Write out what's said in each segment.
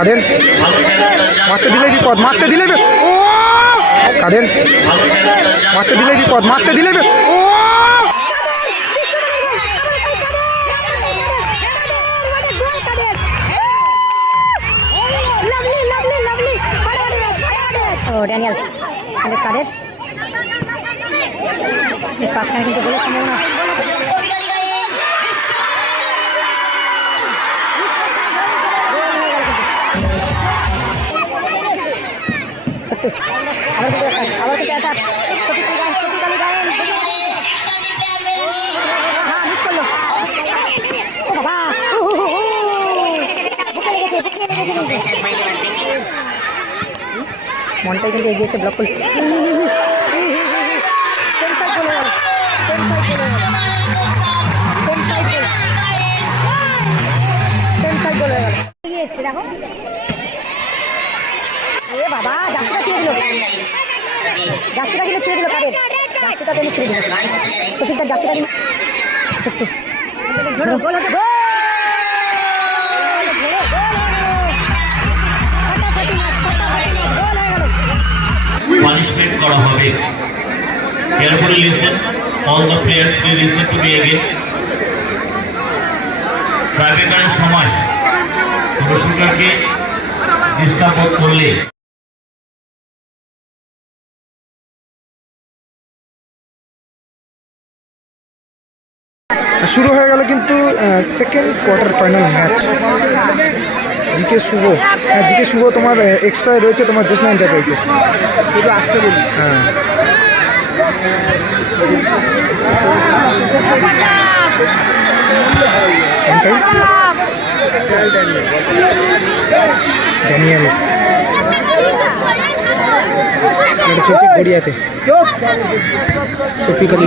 কাদের মারতে দিলে কি পদ? মারতে দিলে ও কাদের মারতে দিলে কি পদ? মারতে দিলে ও ও, ড্যানিয়াল পাঁচখানে কিন্তু সম্ভাবনা ছোট্টু আবার কিন্তু একটা আবার কিন্তু একটা সত্যি গায়েন সত্যি কালী লেগেছে মনটাই কিন্তু এগিয়েছে ব্লক করল। জার্সিটা তেমনি ছিঁড়ে দিল সফিকটার জার্সিটা কিন্তু ছোট্ট গোল গোল হতে গোল ফাটাফাটি ম্যাচ ফাটাফাটি ম্যাচ গোল হয়ে গেল punishment করা হবে। listen, all the players, please listen to me again. ট্রাইব্রেকারের সময়, কোনো শুটারকে ডিস্টার্ব করলে। শুরু হয়ে গেল কিন্তু সেকেন্ড কোয়ার্টার ফাইনাল ম্যাচ জিকে শুভ। হ্যাঁ জিকে শুভ তোমার এক্সট্রা রয়েছে তোমার জেসনা এন্টারপ্রাইজে একটু আসতে বলি হ্যাঁ। ড্যানিয়েল এটা গড়িয়াতে। সফিক আলী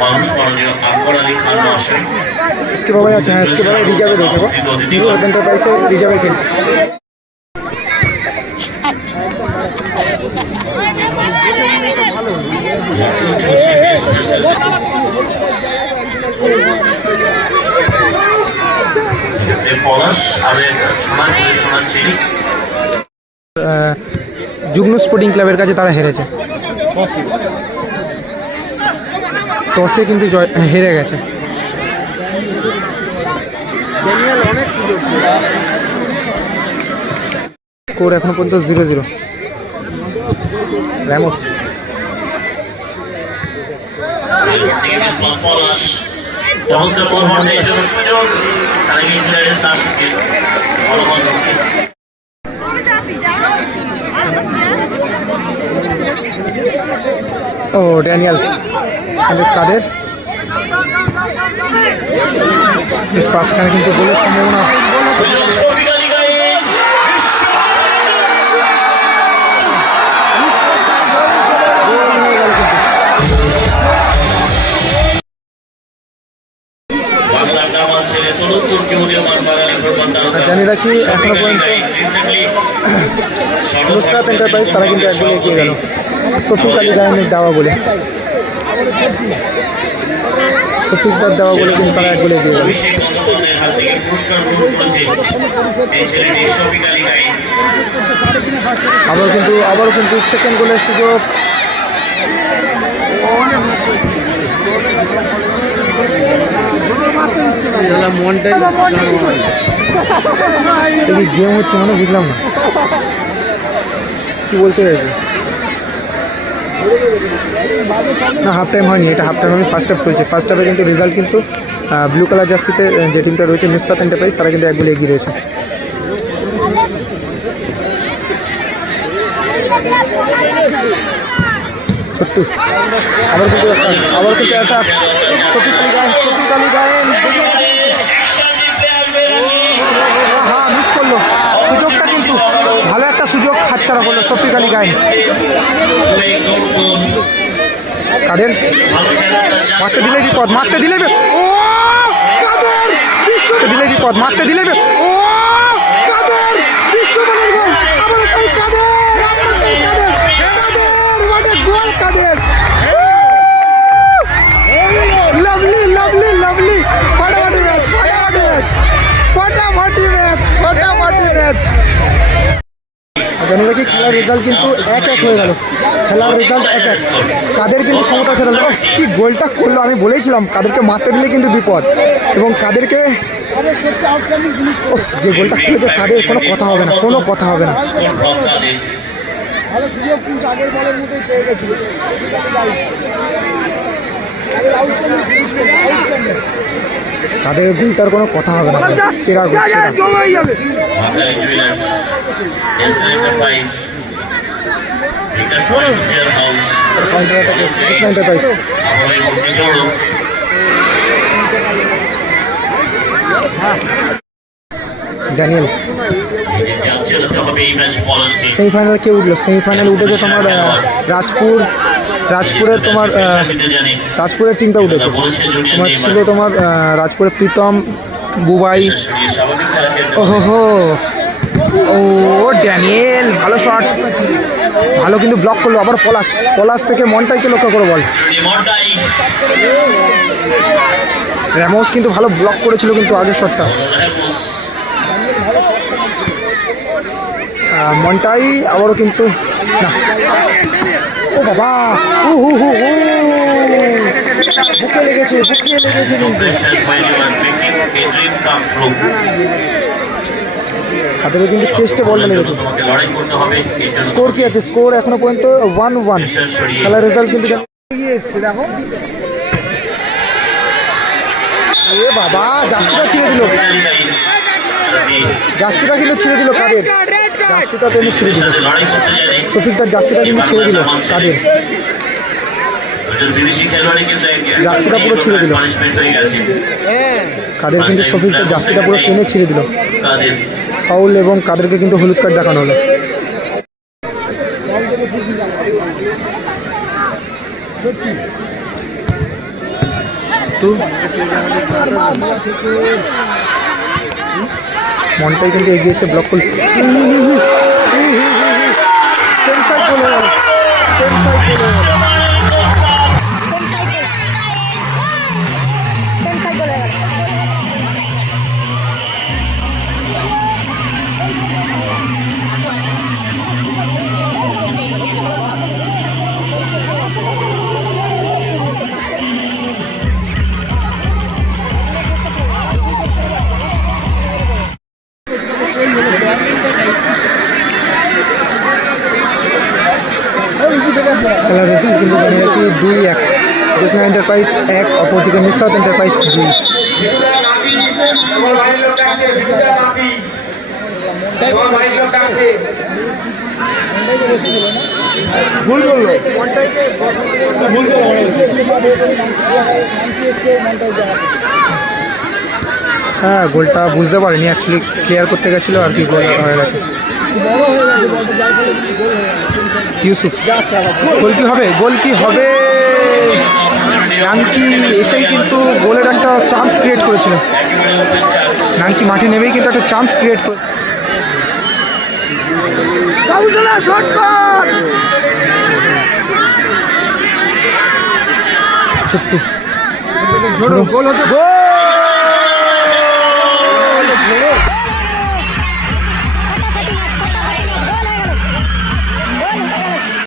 মাননীয় আকবর আলী খান মহাশয় এসকে বাবাই আছে হ্যাঁ এসকে বাবাই রিজার্ভে রয়েছে গো। নিউজ এন্টারপ্রাইজের রিজার্ভে খেলছে। এ পলাশ যুগ্ম স্পোর্টিং ক্লাবের কাছে তারা হেরেছে। টসে। কিন্তু জয় হেরে গেছে। স্কোর এখনও পর্যন্ত জিরো জিরো। র্যামোস। পলাশ চমৎকার এই জন্য সুযোগ তারা ইংল্যান্ডের তার সঙ্গে ফলাফল ও ড্যানিয়াল। কাদের পাশখানে কিন্তু গোলের সম্ভাবনা। জানি রাখি, এখনও পর্যন্ত নুসরাত এন্টারপ্রাইজ তারা কিন্তু একদম এগিয়ে গেল। সফিক আলী গায়নের দেওয়া বলে। সফিকদার দেওয়া বলে কিন্তু তারা এক গোলে। এগিয়ে গেল আবার কিন্তু আবারও কিন্তু সেকেন্ড গোলের সুযোগ। গেম হচ্ছে মানে বুঝলাম না। কি বলতে চাইছি? না হাফ টাইম হয়নি, এটা হাফ টাইম আমি ফার্স্ট হাফ চলছে। ফার্স্ট হাফে কিন্তু রেজাল্ট কিন্তু ব্লু কালার জার্সিতে যে টিমটা রয়েছে নুসরাত এন্টারপ্রাইজ তারা কিন্তু এক গোলে এগিয়ে রয়েছে। ছোট্টু আবার কিন্তু আবার কিন্তু একটা গায়েন শফিক হ্যাঁ মিস করল। সুযোগটা কিন্তু, ভালো একটা সুযোগ হাতছাড়া করল শফিক আলী গায়েন কাদের? মারতে দিলে বিপদ মারতে দিলে ও! দিলে বিপদ মারতে দিলে জানি নাকি খেলার রেজাল্ট কিন্তু এক এক হয়ে গেল। খেলার রেজাল্ট এক এক। কাদের কিন্তু সমতা ফেরালো কি গোলটা করল? আমি বলেইছিলাম কাদেরকে মারতে দিলে কিন্তু বিপদ। এবং কাদেরকে যে গোলটা খেলেছে কাদের, কোনো কথা হবে না, কোনো কথা হবে না। কাদের গোলটার কোনো কথা হবে না সেরা গোল সেরা। এন্টারপ্রাইজ ড্যানিয়েল সেমিফাইনালে কে উঠল? সেমিফাইনালে উঠেছে তোমার রাজপুর রাজপুরের তোমার রাজপুরের টিমটা উঠেছে। তোমার ছিল তোমার রাজপুরের প্রীতম, বুবাই। ওহো ও, ড্যানিয়েল, ভালো শট ভালো কিন্তু ব্লক করল, আবার পলাশ। পলাশ থেকে মনটাইকে লক্ষ্য করে বল। র্যামোস কিন্তু ভালো ব্লক করেছিল কিন্তু আগের শটটা মনটাই আবারও কিন্তু, না। ও বাবা উ হু হু। বুকে লেগেছে বুকে লেগেছে কিন্তু। তাদেরও কিন্তু চেস্টে বলটা লেগেছে। স্কোর কি আছে? স্কোর এখনও পর্যন্ত ওয়ান ওয়ান খেলার রেজাল্ট কিন্তু দেখো এ বাবা, জার্সিটা ছিঁড়ে দিল। জার্সিটা কিন্তু ছিঁড়ে দিল কাদের? জার্সিটা টেনে ছিঁড়ে দিল করতে জার্সিটা কিন্তু ছিঁড়ে দিল, কাদের? জার্সিটা পুরো ছিঁড়ে দিল। কাদের কিন্তু শফিকদার জার্সিটা পুরো টেনে ছিঁড়ে দিল। ফাউল এবং কাদেরকে কিন্তু হলুদ কার্ড দেখানো হলো। তো মনটাই কিন্তু এগিয়ে এসে ব্লক করল হয়ে সেন্সার দুই এক। জেসনা এন্টারপ্রাইজ এক অপরদিকে নুসরাত এন্টারপ্রাইজ দুই। ভুল করল। ভুল হ্যাঁ গোলটা বুঝতে পারিনি অ্যাকচুয়ালি ক্লিয়ার করতে গেছিল আর কি গোল হয়ে গেছে। ইউসুফ গোল কি হবে? গোল কি হবে? নাঙ্কি এসেই কিন্তু গোলের একটা চান্স ক্রিয়েট করেছিল। নাঙ্কি মাঠে নেমেই কিন্তু একটা চান্স ক্রিয়েট করে ছোট্ট। গোল হতে গোল!